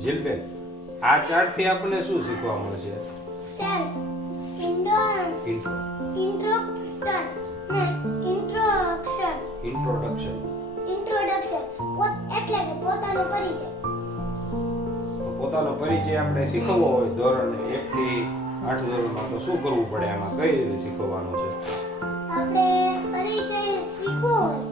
જીલબેન આ ચાર્ટથી આપણને શું શીખવા મળશે? Self intro. ઇન્ટ્રોડક્શન ને ઇન્ટ્રોડક્શન. ઇન્ટ્રોડક્શન. ઇન્ટ્રોડક્શન પોત એટલે કે પોતાનો પરિચય. પોતાનો પરિચય આપણે શીખવવો હોય ધોરણ એક થી આઠ ધોરણમાં તો શું કરવું પડે આમાં? કઈ રીતે શીખવવાનું છે? આપણે પરિચય શીખવો હોય.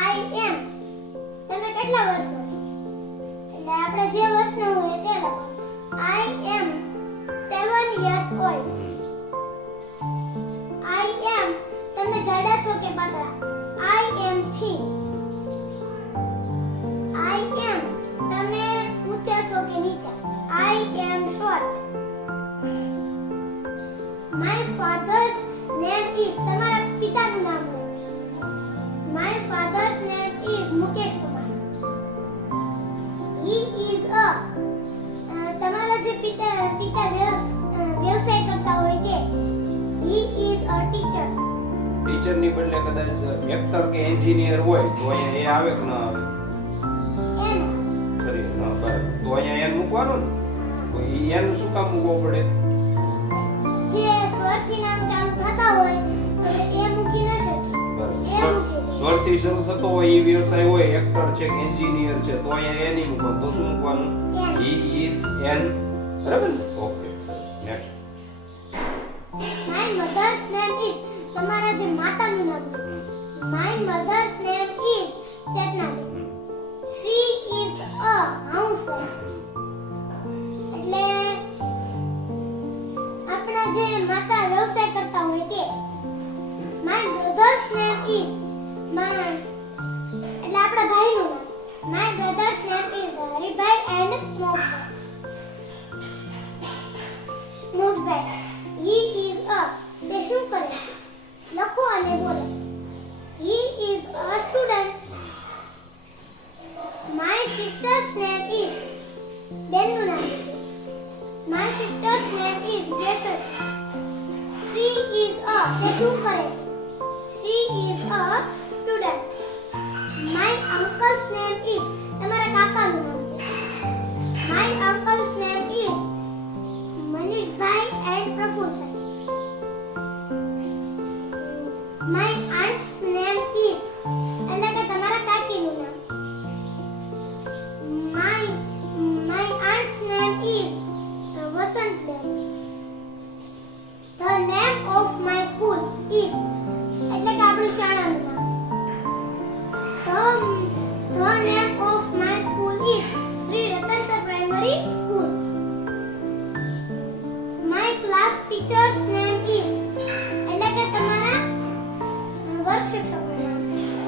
આઈ એમ તમે કેટલા વર્ષના છો? એટલે આપણે જે વર્ષના હોય તે લખો આઈ એમ 7 યર્સ ઓલ્ડ આઈ એમ તમે જાડા છો કે પાતળા? આઈ એમ થી પિતા પિતા વ્યવસાય કરતા હોય તે હી ઇઝ અ ટીચરની બદલે કદાચ એક્ટર કે એન્જિનિયર હોય તો અહીંયા એ આવે કે ના આવે? એન. ખરી ન બરાબર તો અહીંયા એન મૂકવાનું ને? તો ઈ એન શું કામ મૂકવો પડે? જે સ્વરથી નામ ચાલુ થતા હોય તો એ મૂકી ન શકે. સ્વર- સ્વરથી શરૂ થતો હોય એ વ્યવસાય હોય એક્ટર છે કે એન્જિનિયર છે તો અહીંયા એ નહીં મૂકવાનું. તો શું મૂકવાનું. ઈ ઇઝ એન બરાબર okay next my mother's name is તમારા જે માતાનું નામ my mother's name is Chetanaben she is a housewife એટલે આપણા જે માતા વ્યવસાય કરતા હોય તે my brother's name is my એટલે આપણા ભાઈનું નામ. My brother's name is Haribhai and Mokshbhai name is gracious. She is a Yashu College. She is a student. My uncle's name is Tamara Kakan. શિક્ષકનું નામ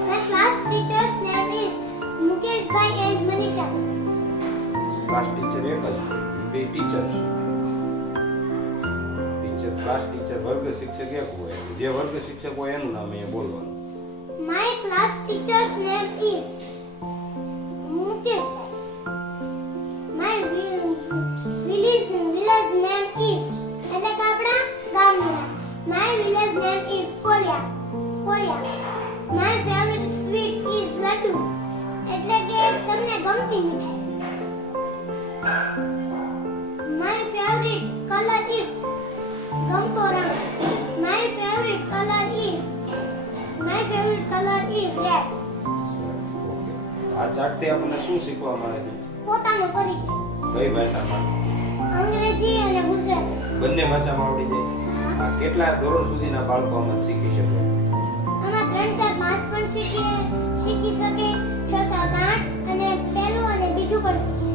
my class teacher's name is and Manisha. Class teacher એક જ બે teacher teacher class teacher વર્ગ શિક્ષક એક હોય. જે વર્ગ શિક્ષક હોય એનું નામ અહીંયા બોલવાનું. My class teacher's name is Mukesh. My vi- village village name is એટલે કે આપણા ગામનું. નામ My village name is Koliya Koliya my favourite sweet is laddus. એટલે કે તમને ગમતી મીઠાઈ. માય ફેવરિટ કલર ઇઝ ગમતો રંગ. My favourite colour is my favourite colour is red આ ચાર્ટથી આપણને શું શીખવા મળે છે? પોતાનો પરિચય. કઈ ભાષામાં? અંગ્રેજી અને ગુજરાતી. બંને ભાષામાં આવડી જાય. આ કેટલા ધોરણ સુધીના બાળકો આમાં શીખી શકે? ત્રણ ચાર પાંચ પણ શીખી શીખી શકે, છ, સાત, આઠ અને પહેલું અને બીજું પણ શીખી